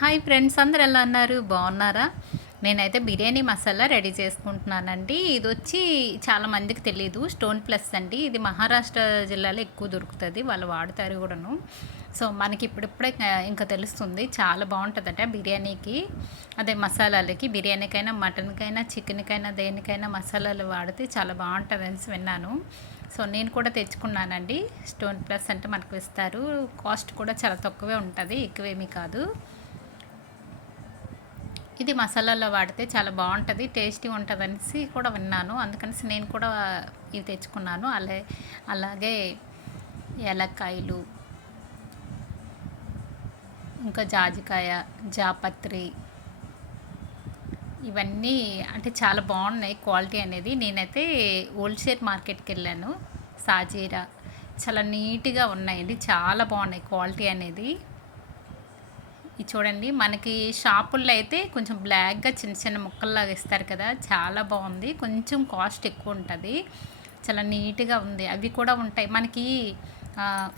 Hi friends అందరు ఎలా అన్నారు బాగున్నారా? నేనైతే బిర్యానీ మసాలా రెడీ చేసుకుంటున్నానండి. ఇది వచ్చి చాలా మందికి తెలియదు స్టోన్ ప్లస్ అండి. ఇది మహారాష్ట్ర జిల్లాలో ఎక్కువ దొరుకుతుంది వాళ్ళు వాడతారు కూడాను. సో మనకి ఇప్పుడిప్పుడే ఇంకా తెలుస్తుంది చాలా బాగుంటుందట బిర్యానీకి. అదే మసాలాలకి బిర్యానీకైనా మటన్కైనా చికెన్కైనా దేనికైనా మసాలాలు వాడితే చాలా బాగుంటుందని విన్నాను. సో నేను కూడా తెచ్చుకున్నానండి. స్టోన్ ప్లస్ అంటే మనకు ఇస్తారు కాస్ట్ కూడా చాలా తక్కువే ఉంటుంది ఎక్కువేమీ కాదు. ఇది మసాలాలో వాడితే చాలా బాగుంటుంది టేస్టీ ఉంటుంది అనేసి కూడా విన్నాను. అందుకనేసి నేను కూడా ఇవి తెచ్చుకున్నాను. అలా అలాగే ఏలక్కాయలు ఇంకా జాజికాయ జాపత్రి ఇవన్నీ అంటే చాలా బాగున్నాయి క్వాలిటీ అనేది. నేనైతే హోల్సేల్ మార్కెట్కి వెళ్ళాను. సాజీరా చాలా నీట్గా ఉన్నాయండి చాలా బాగున్నాయి క్వాలిటీ అనేది. ఇది చూడండి మనకి షాపుల్లో అయితే కొంచెం బ్లాక్గా చిన్న చిన్న ముక్కల్లాగా ఇస్తారు కదా చాలా బాగుంది. కొంచెం కాస్ట్ ఎక్కువ ఉంటుంది. చాలా నీట్గా ఉంది. అవి కూడా ఉంటాయి. మనకి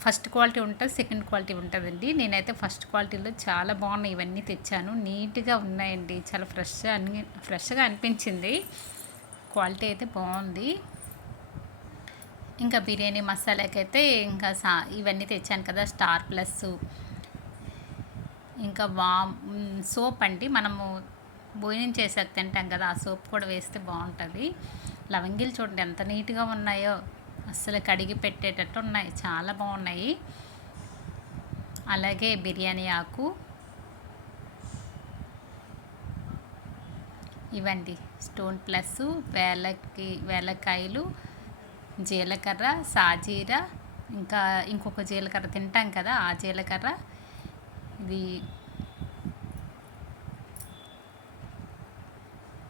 ఫస్ట్ క్వాలిటీ ఉంటుంది సెకండ్ క్వాలిటీ ఉంటుందండి. నేనైతే ఫస్ట్ క్వాలిటీలో చాలా బాగున్నాయి. ఇవన్నీ తెచ్చాను. నీట్గా ఉన్నాయండి. చాలా ఫ్రెష్గా అని ఫ్రెష్గా అనిపించింది. క్వాలిటీ అయితే బాగుంది. ఇంకా బిర్యానీ మసాలాకైతే ఇంకా సా ఇవన్నీ తెచ్చాను కదా స్టార్ ప్లస్ ఇంకా వామ్ సోప్ అండి. మనము భోజనం చేసాక తింటాం కదా ఆ సోప్ కూడా వేస్తే బాగుంటుంది. లవంగిలు చూడండి ఎంత నీట్గా ఉన్నాయో. అస్సలు కడిగి పెట్టేటట్టు ఉన్నాయి. చాలా బాగున్నాయి. అలాగే బిర్యానీ ఆకు. ఇవండి. స్టోన్ ప్లస్ వేలకి వేలకాయలు జీలకర్ర సాజీర ఇంకా ఇంకొక జీలకర్ర తింటాం కదా ఆ జీలకర్ర. ఇది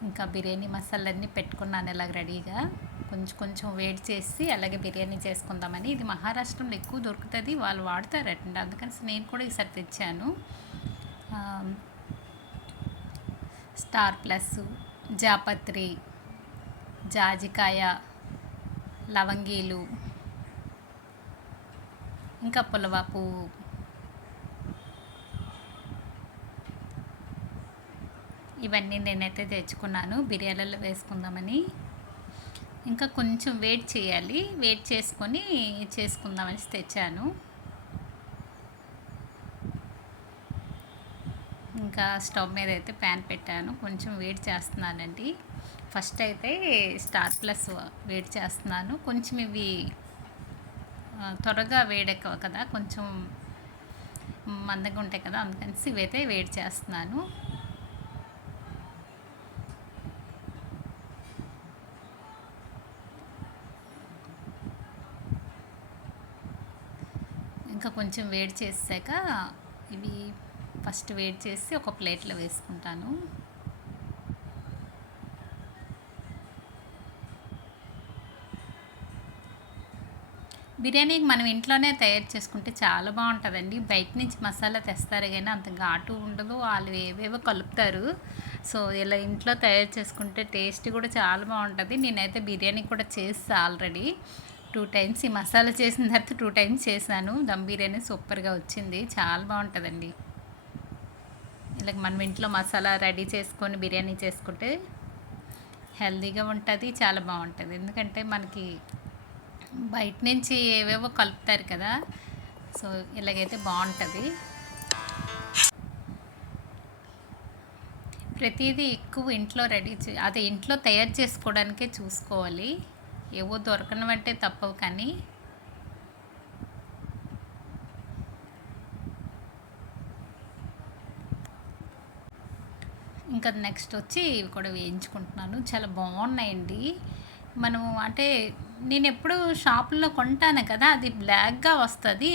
ఇంకా బిర్యానీ మసాలన్నీ పెట్టుకున్నాను ఇలాగ రెడీగా. కొంచెం కొంచెం వేడి చేసి అలాగే బిర్యానీ చేసుకుందామని. ఇది మహారాష్ట్రంలో ఎక్కువ దొరుకుతుంది వాళ్ళు వాడతారటండి. అందుకని నేను కూడా ఈసారి తెచ్చాను. స్టార్ ప్లస్ జాపత్రి జాజికాయ లవంగీలు ఇంకా పులవాపు ఇవన్నీ నేనైతే తెచ్చుకున్నాను. బిర్యానీలో వేసుకుందామని. ఇంకా కొంచెం వెయిట్ చేయాలి. వెయిట్ చేసుకొని చేసుకుందామని తెచ్చాను. ఇంకా స్టవ్ మీద అయితే ప్యాన్ పెట్టాను. కొంచెం వెయిట్ చేస్తున్నానండి. ఫస్ట్ అయితే స్టార్ ప్లస్ వెయిట్ చేస్తున్నాను. కొంచెం ఇవి త్వరగా వేడెక్కవు కదా కొంచెం మందంగా ఉంటాయి కదా అందుకని ఇవైతే వెయిట్ చేస్తున్నాను. ఇంకా కొంచెం వేడి చేసాక ఇవి ఫస్ట్ వేడి చేసి ఒక ప్లేట్లో వేసుకుంటాను. బిర్యానీకి మనం ఇంట్లోనే తయారు చేసుకుంటే చాలా బాగుంటుందండి. బయట నుంచి మసాలా తెస్తారు కానీ అంత ఘాటు ఉండదు. వాళ్ళు ఏవేవో కలుపుతారు. సో ఇలా ఇంట్లో తయారు చేసుకుంటే టేస్ట్ కూడా చాలా బాగుంటుంది. నేనైతే బిర్యానీ కూడా చేస్తా ఆల్రెడీ. టూ టైమ్స్ ఈ మసాలా చేసిన తర్వాత టూ టైమ్స్ చేశాను. దమ్ బిర్యానీ సూపర్గా వచ్చింది. చాలా బాగుంటుందండి. ఇలా మనం ఇంట్లో మసాలా రెడీ చేసుకొని బిర్యానీ చేసుకుంటే హెల్తీగా ఉంటుంది చాలా బాగుంటుంది. ఎందుకంటే మనకి బయట నుంచి ఏవేవో కలుపుతారు కదా సో ఇలాగైతే బాగుంటుంది. ప్రతిదీ ఎక్కువ ఇంట్లో రెడీ చే అదే ఇంట్లో తయారు చేసుకోవడానికే చూసుకోవాలి. ఏవో దొరకనవంటే తప్పవు కానీ. ఇంకా నెక్స్ట్ వచ్చి ఇవి కూడా వేయించుకుంటున్నాను. చాలా బాగున్నాయండి. మనం అంటే నేను ఎప్పుడు షాపుల్లో కొంటాను కదా అది బ్లాక్గా వస్తుంది.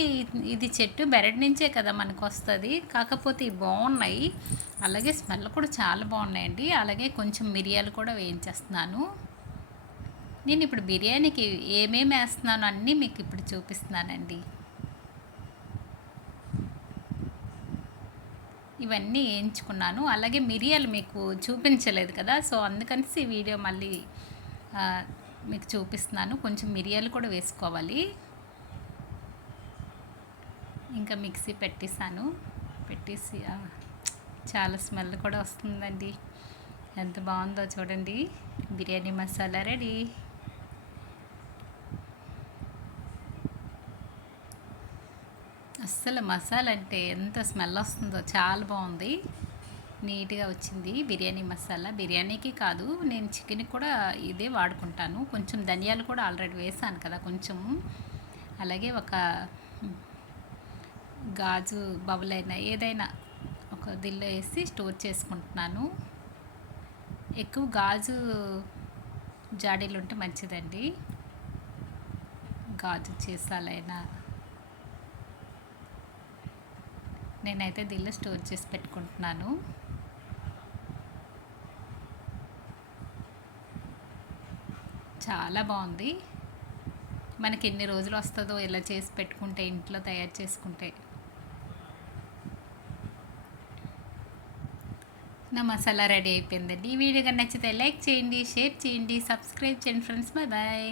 ఇది చెట్టు బెరడ్ నుంచే కదా మనకు వస్తుంది. కాకపోతే ఇవి బాగున్నాయి. అలాగే స్మెల్ కూడా చాలా బాగున్నాయండి. అలాగే కొంచెం మిరియాలు కూడా వేయించేస్తున్నాను. నేను ఇప్పుడు బిర్యానీకి ఏమేమి వేస్తున్నానో అన్నీ మీకు ఇప్పుడు చూపిస్తున్నానండి. ఇవన్నీ వేయించుకున్నాను. అలాగే మిరియాలు మీకు చూపించలేదు కదా సో అందుకని వీడియో మళ్ళీ మీకు చూపిస్తున్నాను. కొంచెం మిరియాలు కూడా వేసుకోవాలి. ఇంకా మిక్సీ పెట్టేసాను పెట్టేసి చాలా స్మెల్ కూడా వస్తుందండి. ఎంత బాగుందో చూడండి. బిర్యానీ మసాలా రెడీ. అస్సలు మసాలా అంటే ఎంత స్మెల్ వస్తుందో చాలా బాగుంది. నీట్గా వచ్చింది. బిర్యానీ మసాలా. బిర్యానీకి కాదు నేను చికెన్ కూడా ఇదే వాడుకుంటాను. కొంచెం ధనియాలు కూడా ఆల్రెడీ వేసాను కదా కొంచెం. అలాగే ఒక గాజు బబుల్ అయినా ఏదైనా ఒక దిల్లో వేసి స్టోర్ చేసుకుంటున్నాను. ఎక్కువ గాజు జాడీలు ఉంటే మంచిదండి. గాజు చేసాలైనా నేనైతే దీనిలో స్టోర్ చేసి పెట్టుకుంటున్నాను. చాలా బాగుంది. మనకి ఎన్ని రోజులు వస్తుందో ఇలా చేసి పెట్టుకుంటే ఇంట్లో తయారు చేసుకుంటే. నా మసాలా రెడీ అయిపోయిందండి. ఈ వీడియో కనుక నచ్చితే లైక్ చేయండి షేర్ చేయండి సబ్స్క్రైబ్ చేయండి ఫ్రెండ్స్. Bye bye.